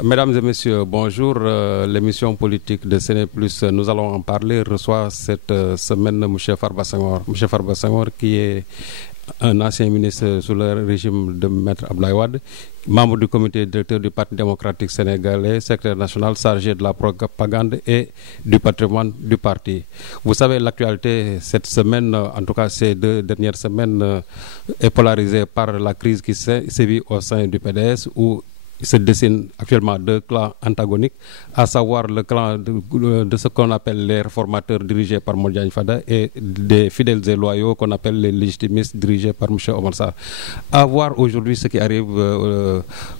Mesdames et messieurs, bonjour. L'émission politique de Séné Plus, nous allons en parler, reçoit cette semaine M. Farba Senghor. M. Farba Senghor qui est un ancien ministre sous le régime de Maître Abdoulaye Wade, membre du comité directeur du Parti démocratique sénégalais, secrétaire national chargé de la propagande et du patrimoine du parti. Vous savez, l'actualité cette semaine, en tout cas ces 2 dernières semaines, est polarisée par la crise qui sévit au sein du PDS, où il se dessine actuellement 2 clans antagoniques, à savoir le clan de ce qu'on appelle les réformateurs dirigés par Modiane Fada et des fidèles et loyaux qu'on appelle les légitimistes dirigés par M. Omar Sarr. À voir aujourd'hui ce qui arrive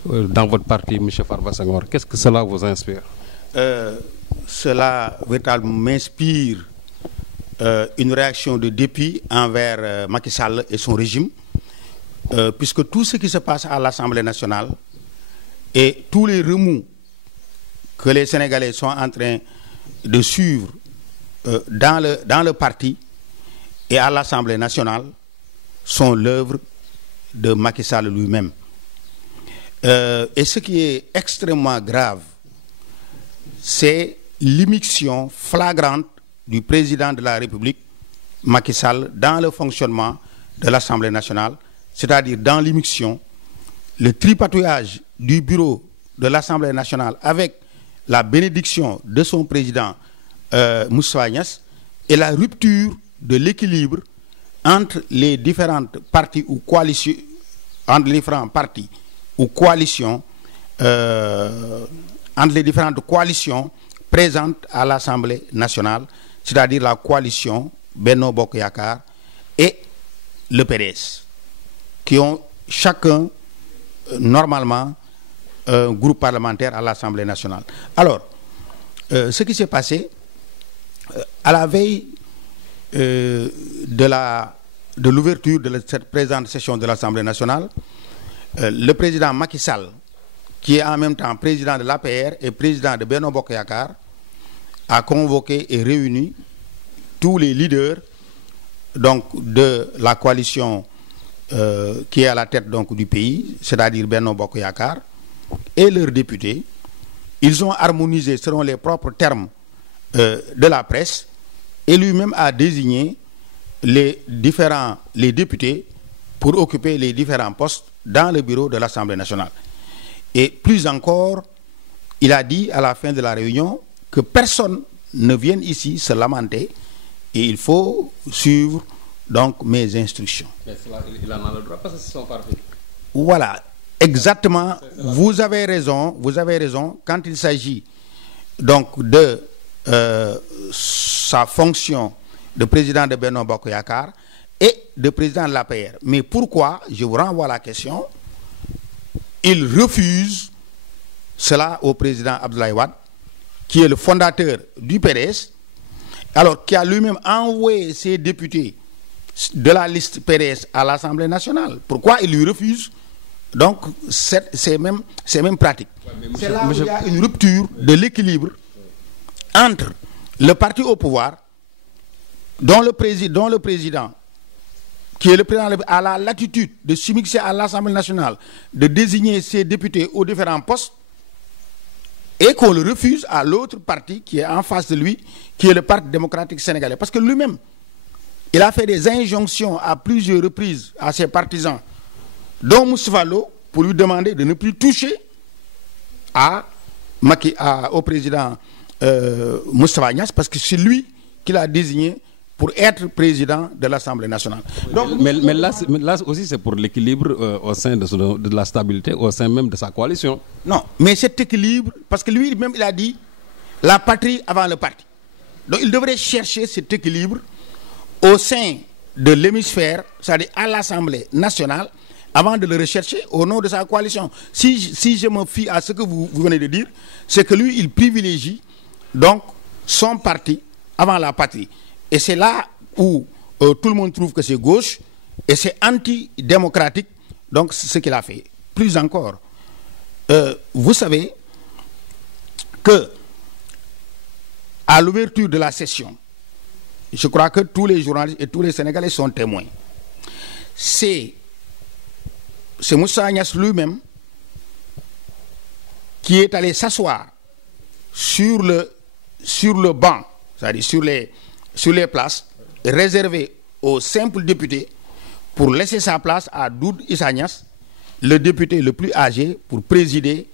dans votre parti, M. Farba Senghor. Qu'est-ce que cela vous inspire? Cela véritablement m'inspire une réaction de dépit envers Macky Sall et son régime, puisque tout ce qui se passe à l'Assemblée nationale et tous les remous que les Sénégalais sont en train de suivre dans le parti et à l'Assemblée nationale sont l'œuvre de Macky Sall lui-même. Et ce qui est extrêmement grave, c'est l'immixtion flagrante du président de la République, Macky Sall, dans le fonctionnement de l'Assemblée nationale, c'est-à-dire dans l'immixtion, le tripatouillage du bureau de l'Assemblée nationale avec la bénédiction de son président Moustapha Niasse et la rupture de l'équilibre entre les différentes parties ou coalitions, entre les différents partis ou coalitions, entre les différentes coalitions présentes à l'Assemblée nationale, c'est-à-dire la coalition Benno Bokk Yakaar et le PDS, qui ont chacun normalement un groupe parlementaire à l'Assemblée nationale. Alors, ce qui s'est passé à la veille de l'ouverture de cette présente session de l'Assemblée nationale, le président Macky Sall, qui est en même temps président de l'APR et président de Benno Bokk Yakaar, a convoqué et réuni tous les leaders donc de la coalition qui est à la tête donc du pays, c'est-à-dire Benno Bokk Yakaar, et leurs députés. Ils ont harmonisé selon les propres termes de la presse, et lui-même a désigné les députés pour occuper les différents postes dans le bureau de l'Assemblée nationale. Et plus encore, il a dit à la fin de la réunion que personne ne vienne ici se lamenter et il faut suivre donc mes instructions. Mais cela, il en a le droit parce que c'est son parti. Voilà, exactement. Vous avez raison. Quand il s'agit donc de sa fonction de président de Benno Bokk Yakaar et de président de l'APR. Mais pourquoi, je vous renvoie la question, il refuse cela au président Abdoulaye Wade, qui est le fondateur du PDS, alors qui a lui-même envoyé ses députés de la liste PDS à l'Assemblée nationale. Pourquoi il lui refuse donc ces mêmes pratiques? C'est là où il y a une rupture de l'équilibre entre le parti au pouvoir, dont le président, qui est le président, a la latitude de s'immiscer à l'Assemblée nationale, de désigner ses députés aux différents postes, et qu'on le refuse à l'autre parti qui est en face de lui, qui est le Parti démocratique sénégalais. Parce que lui-même, il a fait des injonctions à plusieurs reprises à ses partisans, dont Moustapha Lo, pour lui demander de ne plus toucher au président Moustapha Niasse, parce que c'est lui qui l'a désigné pour être président de l'Assemblée nationale. Donc, mais là aussi, c'est pour l'équilibre au sein de la stabilité, au sein même de sa coalition. Non, mais cet équilibre, parce que lui-même, il a dit la patrie avant le parti. Donc, il devrait chercher cet équilibre au sein de l'hémisphère, c'est-à-dire à l'Assemblée nationale, avant de le rechercher au nom de sa coalition. Si je me fie à ce que vous venez de dire, c'est que lui, il privilégie donc son parti avant la patrie. Et c'est là où tout le monde trouve que c'est gauche et c'est antidémocratique, donc c'est ce qu'il a fait. Plus encore, vous savez que à l'ouverture de la session, je crois que tous les journalistes et tous les Sénégalais sont témoins. C'est Moustapha Niasse lui-même qui est allé s'asseoir sur le banc, c'est-à-dire sur les places réservées aux simples députés pour laisser sa place à Doud Issa Niasse, le député le plus âgé, pour présider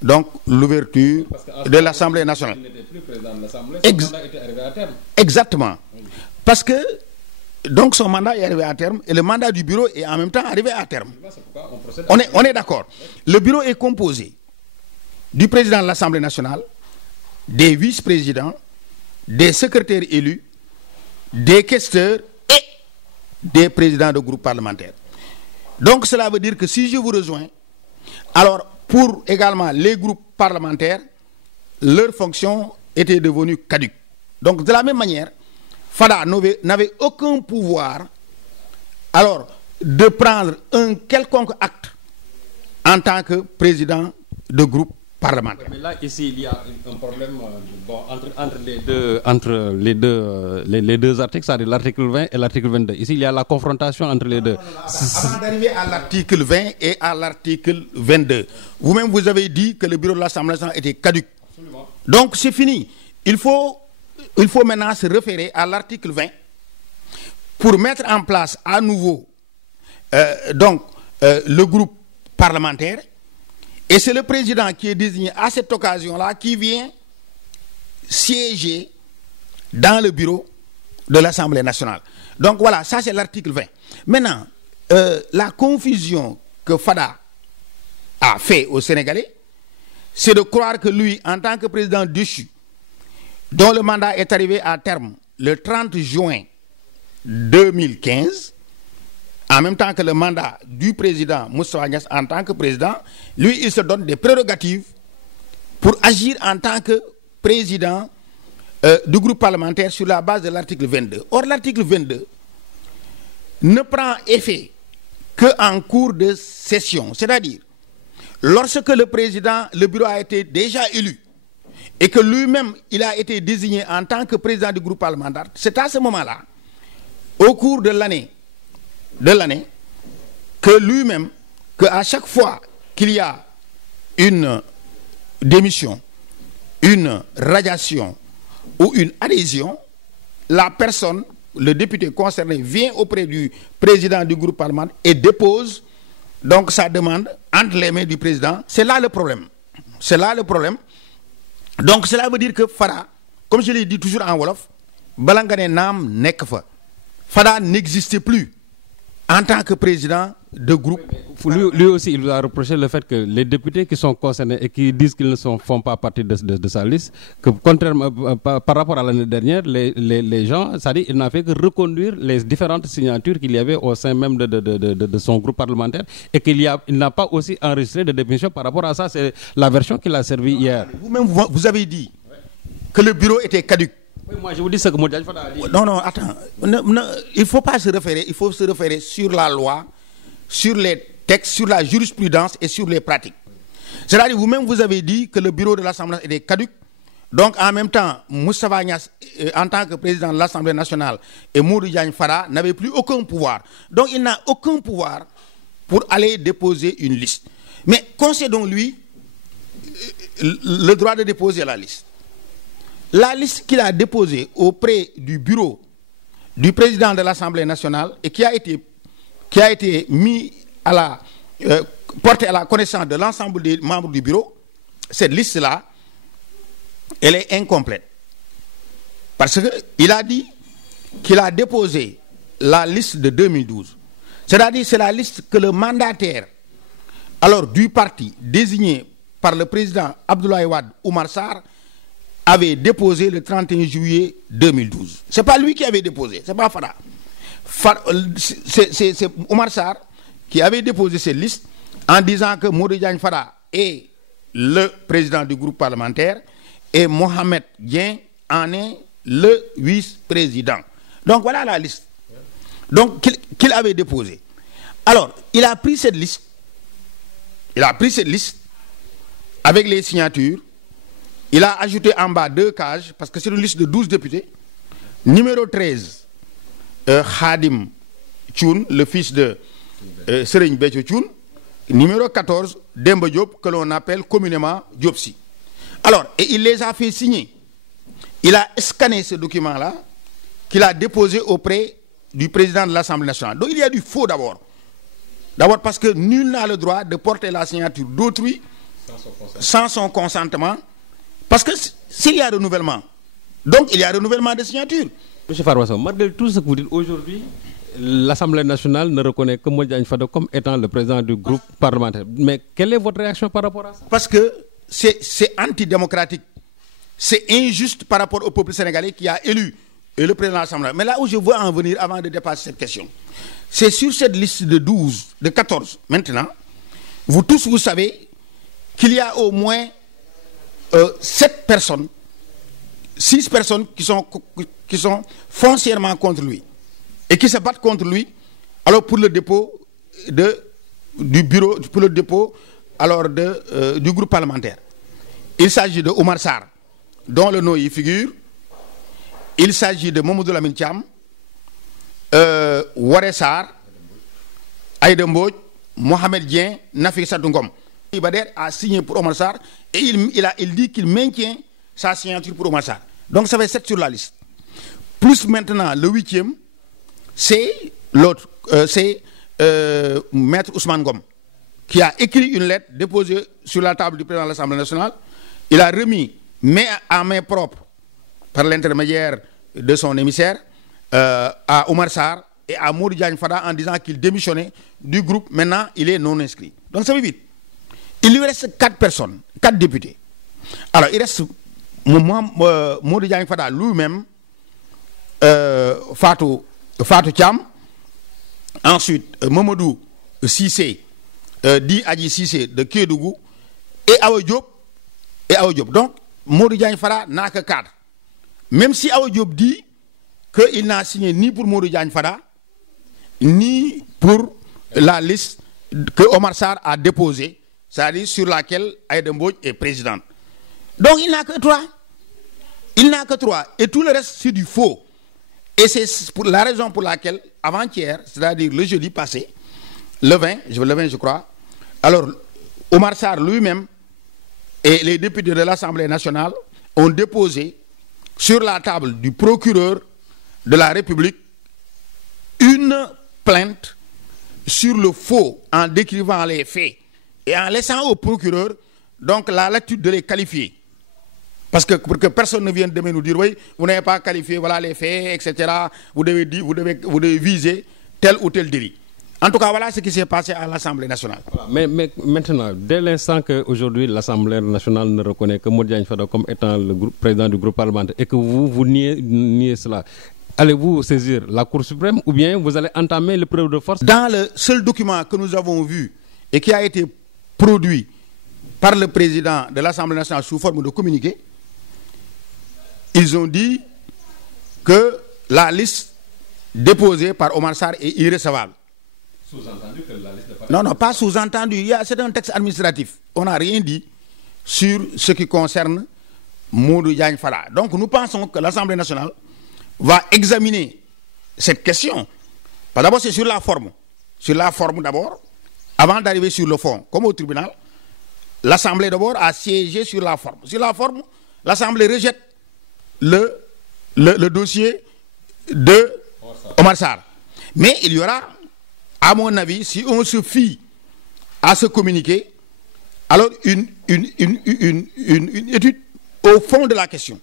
donc l'ouverture de l'Assemblée nationale. Il n'était plus président de l'Assemblée, son mandat était arrivé à terme. Exactement. Oui. Parce que donc son mandat est arrivé à terme et le mandat du bureau est en même temps arrivé à terme. On est d'accord. Le bureau est composé du président de l'Assemblée nationale, des vice-présidents, des secrétaires élus, des questeurs et des présidents de groupes parlementaires. Donc cela veut dire que si je vous rejoins, alors pour également les groupes parlementaires, leur fonction était devenue caduque. Donc de la même manière, Fada n'avait aucun pouvoir alors de prendre un quelconque acte en tant que président de groupe parlementaire. Mais là, ici, il y a un problème entre les deux articles, c'est-à-dire l'article 20 et l'article 22. Ici, il y a la confrontation entre les deux. Avant d'arriver à l'article 20 et à l'article 22, vous-même, vous avez dit que le bureau de l'Assemblée nationale était caduc. Absolument. Donc, c'est fini. Il faut maintenant se référer à l'article 20 pour mettre en place à nouveau le groupe parlementaire. Et c'est le président qui est désigné à cette occasion-là qui vient siéger dans le bureau de l'Assemblée nationale. Donc voilà, ça c'est l'article 20. Maintenant, la confusion que Fada a fait aux Sénégalais, c'est de croire que lui, en tant que président déchu, dont le mandat est arrivé à terme le 30 juin 2015, en même temps que le mandat du président Moustapha Niasse en tant que président, lui, il se donne des prérogatives pour agir en tant que président du groupe parlementaire sur la base de l'article 22. Or, l'article 22 ne prend effet qu'en cours de session, c'est-à-dire lorsque le bureau a été déjà élu et que lui-même, il a été désigné en tant que président du groupe parlementaire, c'est à ce moment-là, au cours de l'année, que lui-même, qu'à chaque fois qu'il y a une démission, une radiation ou une adhésion, la personne, le député concerné, vient auprès du président du groupe parlementaire et dépose donc sa demande entre les mains du président. C'est là le problème. C'est là le problème. Donc cela veut dire que Fada, comme je l'ai dit toujours en Wolof, Balangane Nam Nekfa, Fada n'existait plus en tant que président de groupe. Lui aussi, il vous a reproché le fait que les députés qui sont concernés et qui disent qu'ils ne font pas partie de sa liste, que contrairement par rapport à l'année dernière, les gens, c'est-à-dire il n'a fait que reconduire les différentes signatures qu'il y avait au sein même de son groupe parlementaire et il n'a pas aussi enregistré de démission par rapport à ça. C'est la version qu'il a servi hier. Vous-même, vous avez dit que le bureau était caduc. Oui, moi je vous dis ce que Modiane Fada a dit. Non, attends. Il ne faut pas se référer, il faut se référer sur la loi, sur les textes, sur la jurisprudence et sur les pratiques. C'est-à-dire, vous-même, vous avez dit que le bureau de l'Assemblée était caduc. Donc, en même temps, Moustapha Niasse, en tant que président de l'Assemblée nationale, et Modiane Fada n'avaient plus aucun pouvoir. Donc, il n'a aucun pouvoir pour aller déposer une liste. Mais concédons-lui le droit de déposer la liste. La liste qu'il a déposée auprès du bureau du président de l'Assemblée nationale et qui a été mis portée à la connaissance de l'ensemble des membres du bureau, cette liste-là, elle est incomplète. Parce qu'il a dit qu'il a déposé la liste de 2012. C'est-à-dire c'est la liste que le mandataire alors du parti désigné par le président Abdoulaye Wade Oumar Sarr avait déposé le 31 juillet 2012. Ce n'est pas lui qui avait déposé, ce n'est pas Fada. C'est Oumar Sarr qui avait déposé cette liste en disant que Modiane Fada est le président du groupe parlementaire et Mohamed Dien en est le vice-président. Donc voilà la liste qu'il avait déposée. Alors, il a pris cette liste avec les signatures. Il a ajouté en bas 2 cases, parce que c'est une liste de 12 députés. Numéro 13, Khadim Tchoun, le fils de Serigne Béthio Tchoun. numéro 14, Demba Diop, que l'on appelle communément Diopsi. Alors, et il les a fait signer. Il a scanné ce document-là, qu'il a déposé auprès du président de l'Assemblée nationale. Donc il y a du faux d'abord. D'abord parce que nul n'a le droit de porter la signature d'autrui sans son consentement. Parce que s'il y a renouvellement, donc il y a renouvellement de signature. Monsieur Farba Senghor, malgré tout ce que vous dites aujourd'hui, l'Assemblée nationale ne reconnaît que Modou Diagne Fada comme étant le président du groupe parlementaire. Mais quelle est votre réaction par rapport à ça? Parce que c'est antidémocratique. C'est injuste par rapport au peuple sénégalais qui a élu le président de l'Assemblée. Mais là où je veux en venir avant de dépasser cette question, c'est sur cette liste de 12, de 14 maintenant, vous tous vous savez qu'il y a au moins 7 personnes, 6 personnes qui sont foncièrement contre lui et qui se battent contre lui alors pour le dépôt du bureau, pour le dépôt alors du groupe parlementaire. Il s'agit de Oumar Sarr, dont le nom y figure. Il s'agit de Mamadou Lamine Thiam, Waré Sarr, Aïda Mbodj, Mohamed Dien, Nafissatou Ngom. Ibader a signé pour Oumar Sarr et il dit qu'il maintient sa signature pour Oumar Sarr. Donc ça fait 7 sur la liste. Plus maintenant le 8e, c'est l'autre, c'est Maître Ousmane Ngom, qui a écrit une lettre déposée sur la table du président de l'Assemblée nationale. Il a remis à main propre, par l'intermédiaire de son émissaire, à Oumar Sarr et à Modou Diagne Fada en disant qu'il démissionnait du groupe. Maintenant, il est non inscrit. Donc ça va vite. Il lui reste 4 personnes, 4 députés. Alors, il reste Modou Diagne Fada lui-même, Fatou Thiam, ensuite Mamadou Cissé, dit Adji Cissé de Kédougou, et Awa Diop. Donc, Modou Diagne Fada n'a que 4. Même si Awa Diop dit qu'il n'a signé ni pour Modou Diagne Fada, ni pour la liste que Oumar Sarr a déposée, c'est-à-dire sur laquelle Aïda Mbodj est présidente. Donc, il n'a que 3. Il n'a que 3. Et tout le reste, c'est du faux. Et c'est pour la raison pour laquelle, avant-hier, c'est-à-dire le jeudi passé, le 20, je crois, alors Oumar Sarr lui-même et les députés de l'Assemblée nationale ont déposé sur la table du procureur de la République une plainte sur le faux en décrivant les faits et en laissant au procureur donc la latitude de les qualifier. Parce que pour que personne ne vienne demain nous dire oui, vous n'avez pas qualifié, voilà les faits, etc. Vous devez viser tel ou tel délit. En tout cas, voilà ce qui s'est passé à l'Assemblée nationale. Voilà. Mais maintenant, dès l'instant qu'aujourd'hui l'Assemblée nationale ne reconnaît que Modou Diagne Fada comme étant le président du groupe parlementaire et que vous niez cela, allez-vous saisir la Cour suprême ou bien vous allez entamer l'épreuve de force? Dans le seul document que nous avons vu et qui a été produit par le président de l'Assemblée nationale sous forme de communiqué, ils ont dit que la liste déposée par Oumar Sarr est irrecevable. Sous-entendu que la liste de... Non, pas sous-entendu. C'est un texte administratif. On n'a rien dit sur ce qui concerne Modou Diagne Fada. Donc nous pensons que l'Assemblée nationale va examiner cette question. D'abord, c'est sur la forme. Sur la forme d'abord, avant d'arriver sur le fond. Comme au tribunal, l'Assemblée d'abord a siégé sur la forme. Sur la forme, l'Assemblée rejette le dossier de Oumar Sarr. Mais il y aura, à mon avis, si on se fie à ce communiqué, alors une étude au fond de la question.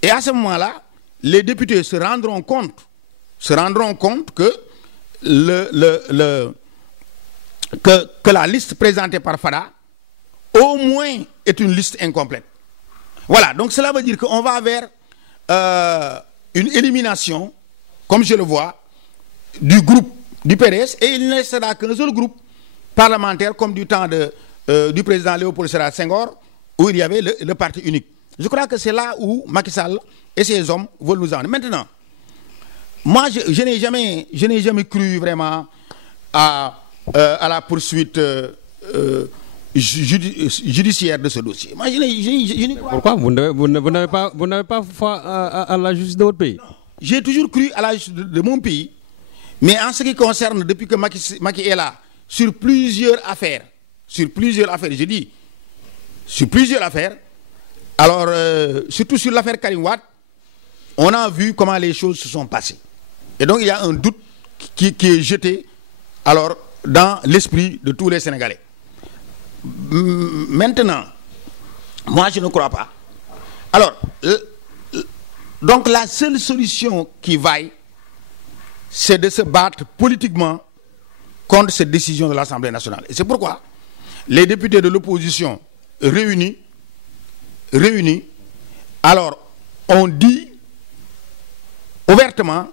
Et à ce moment-là, les députés se rendront compte que que la liste présentée par Fada, au moins, est une liste incomplète. Voilà, donc cela veut dire qu'on va vers une élimination, comme je le vois, du groupe du PDS, et il ne restera qu'un seul groupe parlementaire, comme du temps du président Léopold Sédar Senghor, où il y avait le parti unique. Je crois que c'est là où Macky Sall et ses hommes veulent nous emmener. Maintenant, moi, je n'ai jamais cru vraiment à la poursuite judiciaire de ce dossier. Moi, je n'y crois pas. Pourquoi vous n'avez pas foi à la justice de votre pays? J'ai toujours cru à la justice de mon pays, mais en ce qui concerne, depuis que Macky est là, sur plusieurs affaires, sur plusieurs affaires, je dis, sur plusieurs affaires. Alors, surtout sur l'affaire Karim Wade, on a vu comment les choses se sont passées. Et donc, il y a un doute qui est jeté alors, dans l'esprit de tous les Sénégalais. Maintenant, moi, je ne crois pas. Alors, donc la seule solution qui vaille, c'est de se battre politiquement contre cette décision de l'Assemblée nationale. Et c'est pourquoi les députés de l'opposition réunis, alors, ont dit ouvertement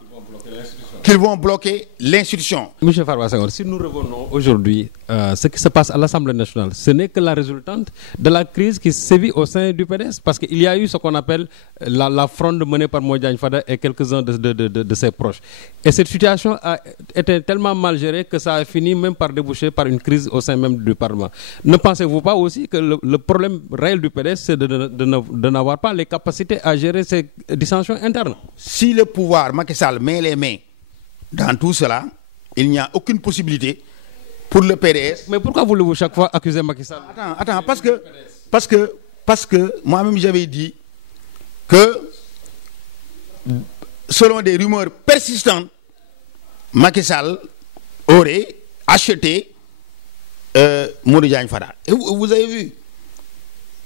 qu'ils vont bloquer l'institution. Monsieur Farba Senghor, si nous revenons aujourd'hui, ce qui se passe à l'Assemblée nationale, ce n'est que la résultante de la crise qui sévit au sein du PDS, parce qu'il y a eu ce qu'on appelle la fronde menée par Modiane Fada et quelques-uns de ses proches. Et cette situation a été tellement mal gérée que ça a fini même par déboucher par une crise au sein même du Parlement. Ne pensez-vous pas aussi que le problème réel du PDS, c'est de n'avoir pas les capacités à gérer ces dissensions internes? Si le pouvoir, Macky Sall, met les mains dans tout cela, il n'y a aucune possibilité pour le PDS. Mais pourquoi voulez-vous chaque fois accuser Macky Sall? Attends, parce que moi-même j'avais dit que selon des rumeurs persistantes, Macky Sall aurait acheté Modou Diagne Fada. Et vous avez vu,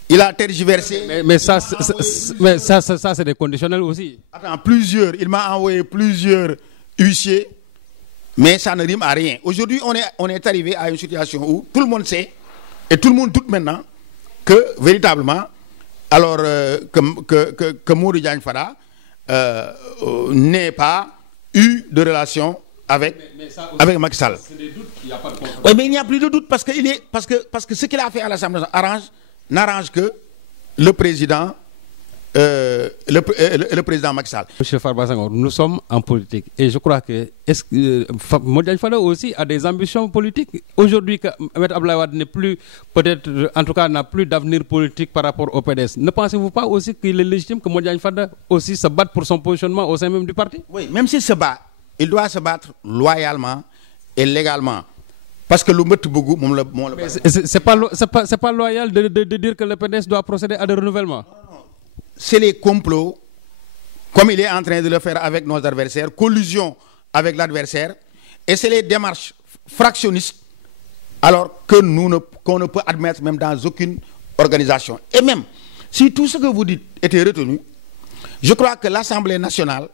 il a tergiversé. Mais ça, c'est des conditionnels aussi. Attends, il m'a envoyé plusieurs huissiers, mais ça ne rime à rien. Aujourd'hui, on est arrivé à une situation où tout le monde sait, et tout le monde doute maintenant, que véritablement, alors que Modou Diagne Fada n'ait pas eu de relation avec Macky Sall. Oui, mais il n'y a plus de doute parce que ce qu'il a fait à l'Assemblée n'arrange que le président. Le président Macky Sall. Monsieur Farba Senghor, nous sommes en politique et je crois que Modiane Fada aussi a des ambitions politiques. Aujourd'hui, que M. Abdoulaye Wade n'est plus, peut-être, en tout cas, n'a plus d'avenir politique par rapport au PDS. Ne pensez-vous pas aussi qu'il est légitime que Modiane Fada aussi se batte pour son positionnement au sein même du parti? Oui, même s'il se bat, il doit se battre loyalement et légalement. Parce que le c'est pas loyal de dire que le PDS doit procéder à des renouvellements. C'est les complots, comme il est en train de le faire avec nos adversaires, collusion avec l'adversaire, et c'est les démarches fractionnistes, alors que qu'on ne peut admettre même dans aucune organisation. Et même, si tout ce que vous dites était retenu, je crois que l'Assemblée nationale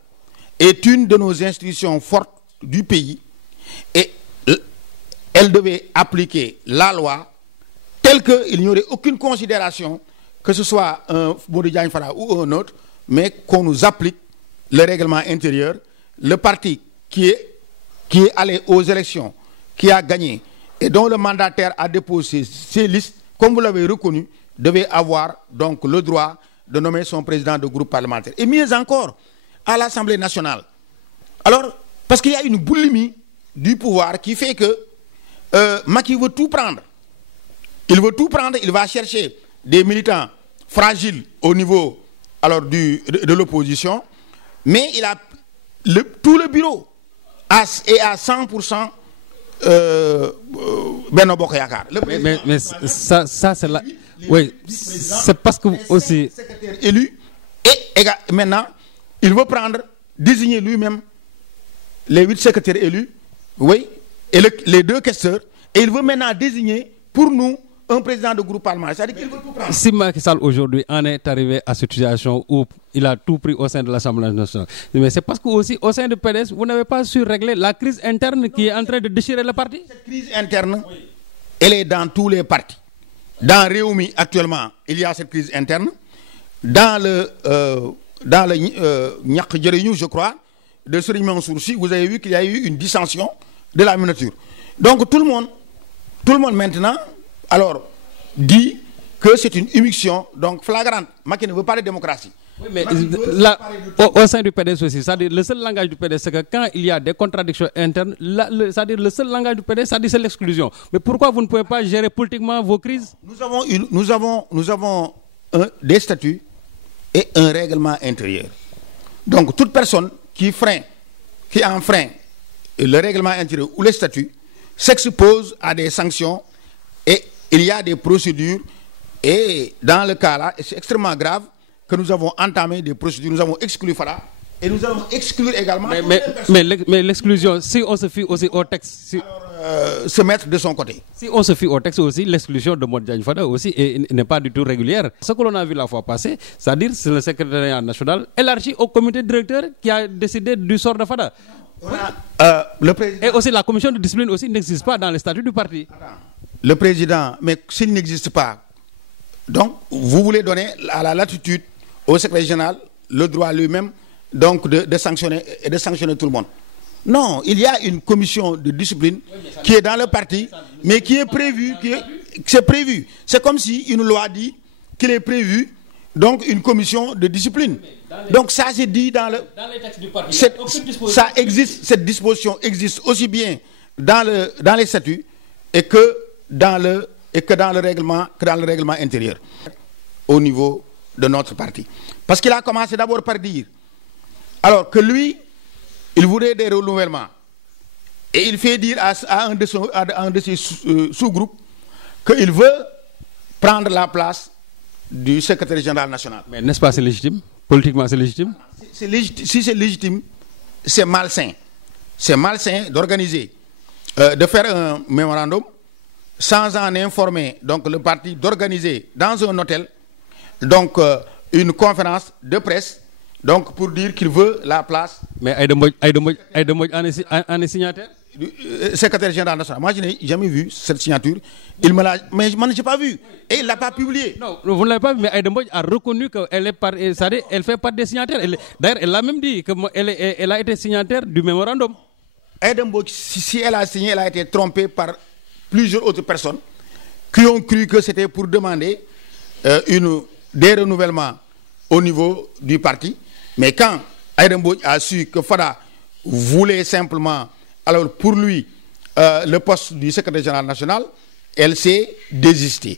est une de nos institutions fortes du pays, et elle devait appliquer la loi telle qu'il n'y aurait aucune considération, que ce soit un Modou Diagne Fada ou un autre, mais qu'on nous applique le règlement intérieur. Le parti qui est allé aux élections, qui a gagné, et dont le mandataire a déposé ses listes, comme vous l'avez reconnu, devait avoir donc le droit de nommer son président de groupe parlementaire. Et mieux encore, à l'Assemblée nationale. Alors, parce qu'il y a une boulimie du pouvoir qui fait que Macky veut tout prendre. Il veut tout prendre, il va chercher des militants fragiles au niveau alors de l'opposition, mais il a tout le bureau est à 100% Benno Bokk Yakaar. Mais ça c'est là. Oui, c'est parce que aussi secrétaire élu et maintenant il veut désigner lui-même les 8 secrétaires élus, oui, et les 2 questeurs, et il veut maintenant désigner pour nous un président de groupe parlementaire. C'est-à-dire qu'il veut tout prendre. Si Macky Sall aujourd'hui en est arrivé à cette situation où il a tout pris au sein de l'Assemblée nationale, mais c'est parce que aussi au sein du PDS, vous n'avez pas su régler la crise interne qui est en train de déchirer le parti. Cette crise interne, elle est dans tous les partis. Dans Rewmi actuellement, il y a cette crise interne. Dans le Ñakk Jëriñu, je crois, de Serigne Mansour Sy, vous avez vu qu'il y a eu une dissension de la miniature. Donc tout le monde maintenant, alors, dit que c'est une immixtion donc flagrante. Macky ne veut pas de démocratie. Oui, mais là, au sein du PDS aussi, c'est-à-dire le seul langage du PDS, c'est que quand il y a des contradictions internes, c'est-à-dire le seul langage du PDS, c'est l'exclusion. Mais pourquoi vous ne pouvez pas gérer politiquement vos crises? Nous avons des statuts et un règlement intérieur. Donc toute personne qui enfreint le règlement intérieur ou les statuts s'expose à des sanctions et il y a des procédures et dans le cas là, c'est extrêmement grave que nous avons entamé des procédures, nous avons exclu Fada et nous allons exclure également... Mais l'exclusion, si on se fie aussi au texte... Si... Alors, se mettre de son côté. Si on se fie au texte aussi, l'exclusion de Modou Diagne Fada aussi n'est pas du tout régulière. Ce que l'on a vu la fois passée, c'est-à-dire c'est le secrétariat national élargi au comité directeur qui a décidé du sort de Fada. Le président... Et aussi la commission de discipline aussi n'existe pas dans les statuts du parti. Le président, mais s'il n'existe pas, donc vous voulez donner à la latitude au secrétaire général le droit lui-même donc de sanctionner et de sanctionner tout le monde. Non, il y a une commission de discipline qui est dans le parti, mais qui est prévue, c'est prévu. C'est comme si une loi dit qu'il est prévu donc une commission de discipline. Donc ça c'est dit dans les textes du parti. Ça existe, cette disposition existe aussi bien dans les statuts et que dans le règlement intérieur au niveau de notre parti. Parce qu'il a commencé d'abord par dire alors que lui il voudrait des renouvellements. Et il fait dire à un de ses sous-groupes qu'il veut prendre la place du secrétaire général national. Mais n'est-ce pas c'est légitime? Politiquement c'est légitime? Si c'est légitime, c'est malsain. C'est malsain d'organiser, de faire un mémorandum sans en informer donc, le parti, d'organiser dans un hôtel donc, une conférence de presse donc pour dire qu'il veut la place. Mais Aïda Mbodj en est signataire? Secrétaire général national. Moi, je n'ai jamais vu cette signature. Mais je n'ai pas vu. Et il ne l'a pas publié. Non, vous ne l'avez pas vu, mais Aïda Mbodj a reconnu qu'elle elle fait partie des signataires. D'ailleurs, elle a même dit qu'elle a été signataire du mémorandum. Aïda Mbodj, si elle a signé, elle a été trompée par plusieurs autres personnes qui ont cru que c'était pour demander des renouvellements au niveau du parti. Mais quand Aïda Mbodj a su que Fada voulait simplement, alors pour lui, le poste du secrétaire général national, elle s'est désistée.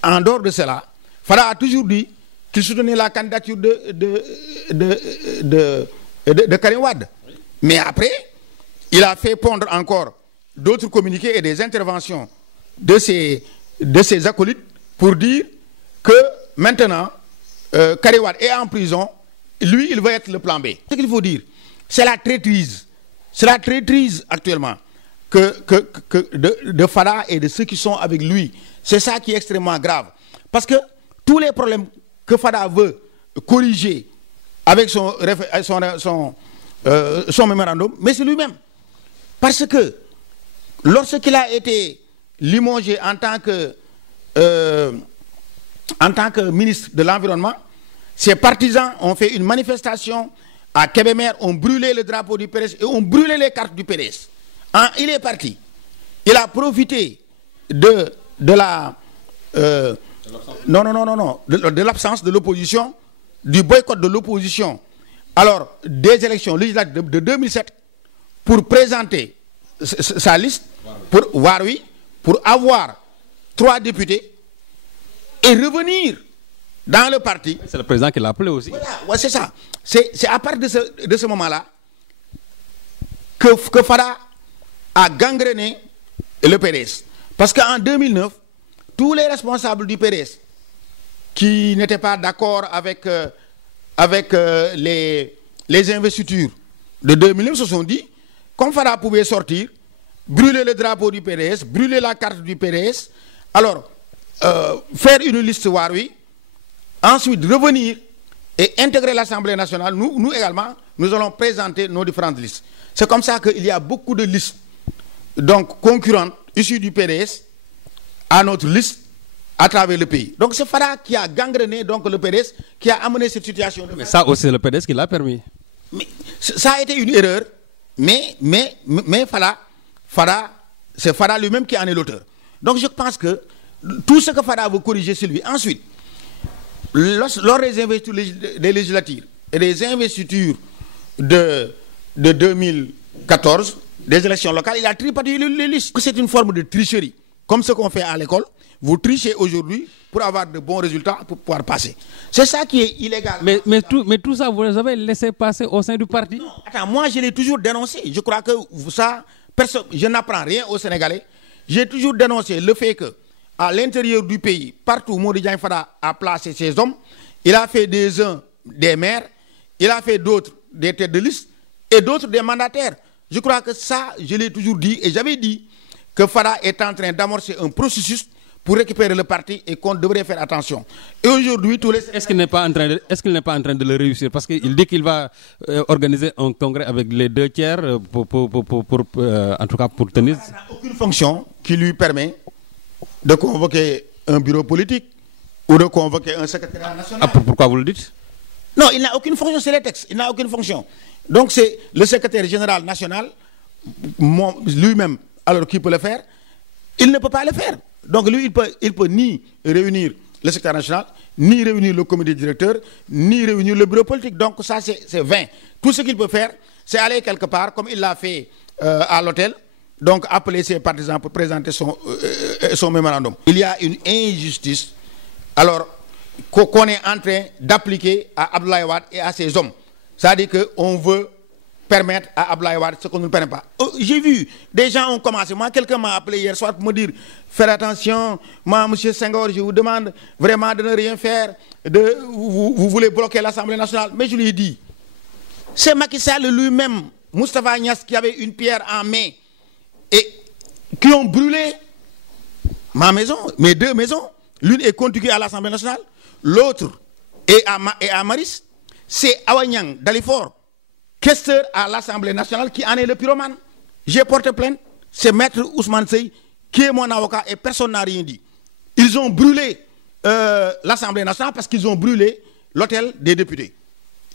En dehors de cela, Fada a toujours dit qu'il soutenait la candidature de Karim Wade. Mais après, il a fait pondre encore d'autres communiqués et des interventions de ses acolytes pour dire que maintenant, Karim Wade est en prison. Lui, il va être le plan B. Ce qu'il faut dire, c'est la traîtrise. C'est la traîtrise actuellement de Fada et de ceux qui sont avec lui. C'est ça qui est extrêmement grave. Parce que tous les problèmes que Fada veut corriger avec son mémorandum, mais c'est lui-même. Parce que lorsqu'il a été limogé en tant que ministre de l'Environnement, ses partisans ont fait une manifestation à Kébémer, ont brûlé le drapeau du PDS et ont brûlé les cartes du PDS. Il est parti. Il a profité de l'absence de l'opposition, du boycott de l'opposition, alors des élections législatives de 2007 pour présenter sa liste pour Warwi, pour avoir 3 députés et revenir dans le parti. C'est le président qui l'a appelé aussi. Voilà, ouais, c'est ça. C'est à partir de ce moment-là que Fada a gangréné le PDS. Parce qu'en 2009, tous les responsables du PDS qui n'étaient pas d'accord avec les investitures de 2009 se sont dit, comme Fada pouvait sortir, brûler le drapeau du PDS, brûler la carte du PDS, alors faire une liste Warwi, ensuite revenir et intégrer l'Assemblée nationale. Nous également, nous allons présenter nos différentes listes. C'est comme ça qu'il y a beaucoup de listes donc, concurrentes issues du PDS à notre liste à travers le pays. Donc c'est Fada qui a gangréné donc, le PDS, qui a amené cette situation. Mais ça aussi, c'est le PDS qui l'a permis. Mais ça a été une erreur, mais Fada, c'est Fada lui-même qui en est l'auteur. Donc je pense que tout ce que Fada veut corriger, c'est lui. Ensuite, lors des investitures des législatives et des investitures de 2014, des élections locales, il a tripartité les listes. C'est une forme de tricherie, comme ce qu'on fait à l'école. Vous trichez aujourd'hui pour avoir de bons résultats, pour pouvoir passer. C'est ça qui est illégal. Mais tout ça, vous les avez laissé passer au sein du parti? Non, attends, moi je l'ai toujours dénoncé. Je crois que ça, je n'apprends rien aux Sénégalais. J'ai toujours dénoncé le fait que à l'intérieur du pays, partout, Mody Diagne Fada a placé ses hommes. Il a fait des uns des maires, il a fait d'autres des têtes de liste et d'autres des mandataires. Je crois que ça, je l'ai toujours dit et j'avais dit que Fada est en train d'amorcer un processus pour récupérer le parti et qu'on devrait faire attention. Et aujourd'hui, tous les... Est-ce qu'il n'est pas en train de le réussir? Parce qu'il dit qu'il va organiser un congrès avec les 2/3 en tout cas pour tenir... Il n'a aucune fonction qui lui permet de convoquer un bureau politique ou de convoquer un secrétaire national. Ah, pourquoi vous le dites? Non, il n'a aucune fonction, c'est les textes. Il n'a aucune fonction. Donc c'est le secrétaire général national, lui-même, alors qui peut le faire, il ne peut pas le faire. Donc lui, il peut ni réunir le secrétaire national, ni réunir le comité directeur, ni réunir le bureau politique. Donc ça, c'est vain. Tout ce qu'il peut faire, c'est aller quelque part, comme il l'a fait à l'hôtel, donc appeler ses partisans pour présenter son mémorandum. Il y a une injustice, alors, qu'on est en train d'appliquer à Abdoulaye Wade et à ses hommes. C'est-à-dire qu'on veut permettre à Abdoulaye Wade ce qu'on ne permet pas. J'ai vu, des gens ont commencé. Moi, quelqu'un m'a appelé hier soir pour me dire, faites attention, moi, M. Senghor, je vous demande vraiment de ne rien faire, vous voulez bloquer l'Assemblée nationale. Mais je lui ai dit, c'est Macky Sall lui-même, Moustapha Niasse, qui avait une pierre en main et qui ont brûlé ma maison, mes deux maisons. L'une est contiguë à l'Assemblée nationale, l'autre est à Maris. C'est Awanyang Dalifort, questeur à l'Assemblée nationale, qui en est le pyromane. J'ai porté plainte. C'est Maître Ousmane Sey qui est mon avocat et personne n'a rien dit. Ils ont brûlé l'Assemblée nationale parce qu'ils ont brûlé l'hôtel des députés.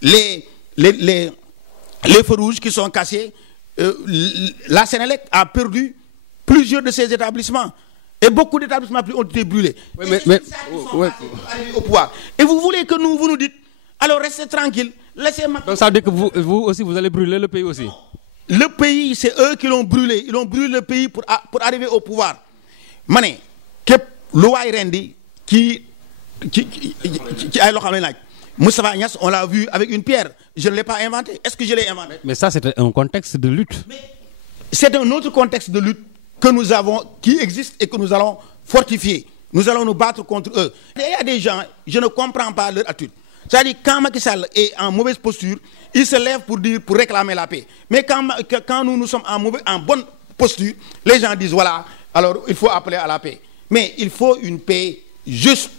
Les feux rouges qui sont cassés, la Sénélec a perdu plusieurs de ses établissements. Et beaucoup d'établissements ont été brûlés. Oui, au pouvoir. Et vous voulez que vous nous dites, alors restez tranquille, laissez ma... Donc ça veut dire que vous aussi, vous allez brûler le pays aussi? Le pays, c'est eux qui l'ont brûlé. Ils ont brûlé le pays pour arriver au pouvoir. Mané, Kep Louaï Rendi, qui a le Moustapha Niasse, on l'a vu avec une pierre. Je ne l'ai pas inventé. Est-ce que je l'ai inventé? Mais ça, c'est un contexte de lutte. C'est un autre contexte de lutte que nous avons, qui existe et que nous allons fortifier. Nous allons nous battre contre eux. Il y a des gens, je ne comprends pas leur attitude. C'est-à-dire, quand Macky Sall est en mauvaise posture, il se lève pour réclamer la paix. Mais quand nous sommes en bonne posture, les gens disent, voilà, alors il faut appeler à la paix. Mais il faut une paix juste,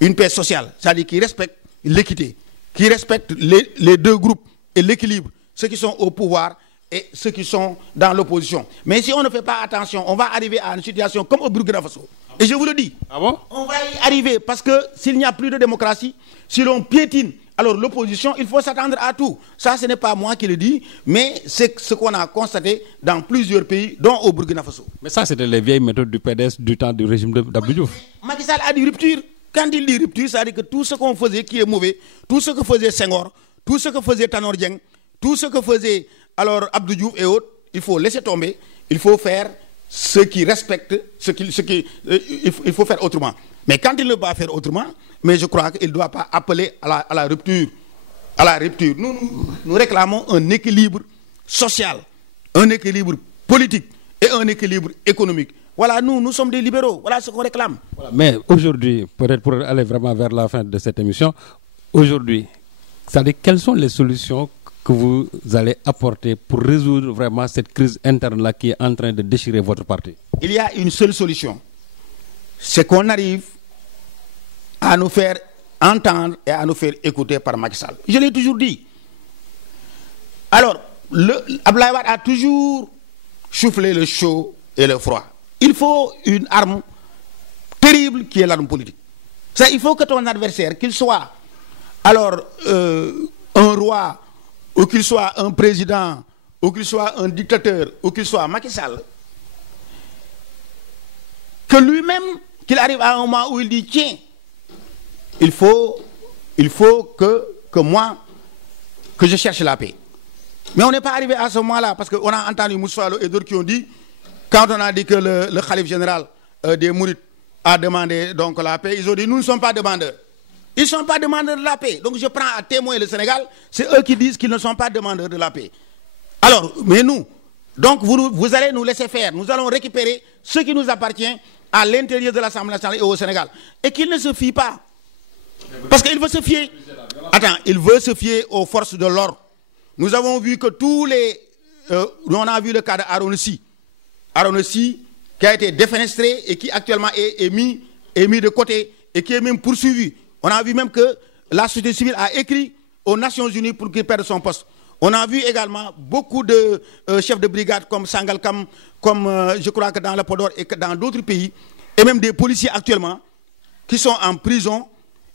une paix sociale. C'est-à-dire qui respecte l'équité, qui respecte les deux groupes et l'équilibre, ceux qui sont au pouvoir et ceux qui sont dans l'opposition. Mais si on ne fait pas attention, on va arriver à une situation comme au Burkina Faso. Et je vous le dis, ah bon? On va y arriver parce que s'il n'y a plus de démocratie, si l'on piétine alors l'opposition, il faut s'attendre à tout. Ça, ce n'est pas moi qui le dis, mais c'est ce qu'on a constaté dans plusieurs pays, dont au Burkina Faso. Mais ça, c'était les vieilles méthodes du PDS du temps du régime d'Abdou Diouf. Macky Sall a dit rupture. Quand il dit rupture, ça veut dire que tout ce qu'on faisait qui est mauvais, tout ce que faisait Senghor, tout ce que faisait Tanor Dieng, tout ce que faisait alors Abdou Diouf et autres, il faut laisser tomber, il faut faire ce qui respecte, il faut faire autrement. Mais quand il ne va pas faire autrement, mais je crois qu'il ne doit pas appeler à la rupture. À la rupture. Nous réclamons un équilibre social, un équilibre politique et un équilibre économique. Voilà, nous sommes des libéraux. Voilà ce qu'on réclame. Voilà. Mais aujourd'hui, peut-être pour aller vraiment vers la fin de cette émission, aujourd'hui, c'est-à-dire quelles sont les solutions que vous allez apporter pour résoudre vraiment cette crise interne-là qui est en train de déchirer votre parti? Il y a une seule solution. C'est qu'on arrive à nous faire entendre et à nous faire écouter par Macky Sall. Je l'ai toujours dit. Alors, Abdoulaye Wade a toujours soufflé le chaud et le froid. Il faut une arme terrible qui est l'arme politique. Il faut que ton adversaire, qu'il soit alors un roi, ou qu'il soit un président, ou qu'il soit un dictateur, ou qu'il soit Macky Sall, que lui-même, qu'il arrive à un moment où il dit, tiens, il faut que moi, que je cherche la paix. Mais on n'est pas arrivé à ce moment-là, parce qu'on a entendu Moussa et d'autres qui ont dit, quand on a dit que le khalife général des Mourides a demandé donc la paix, ils ont dit, nous ne sommes pas demandeurs. Ils ne sont pas demandeurs de la paix. Donc je prends à témoin le Sénégal, c'est eux qui disent qu'ils ne sont pas demandeurs de la paix. Alors, mais nous, donc vous allez nous laisser faire. Nous allons récupérer ce qui nous appartient à l'intérieur de l'Assemblée nationale et au Sénégal. Et qu'il ne se fie pas. Parce qu'il veut se fier. Attends, il veut se fier aux forces de l'ordre. Nous avons vu que on a vu le cas d'Aronessi. Aronessi qui a été défenestré et qui actuellement est mis de côté et qui est même poursuivi. On a vu même que la société civile a écrit aux Nations Unies pour qu'il perde son poste. On a vu également beaucoup de chefs de brigade comme Sangalkam, comme je crois que dans le Podor et que dans d'autres pays, et même des policiers actuellement qui sont en prison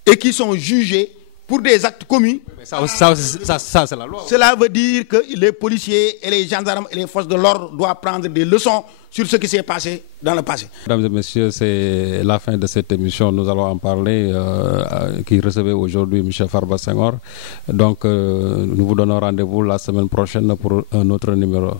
et qui sont jugés pour des actes commis. Mais ça c'est la loi. Cela veut dire que les policiers et les gendarmes et les forces de l'ordre doivent prendre des leçons sur ce qui s'est passé dans le passé. Mesdames et messieurs, c'est la fin de cette émission. Nous allons en parler, qui recevait aujourd'hui M. Farba Senghor. Donc, nous vous donnons rendez-vous la semaine prochaine pour un autre numéro.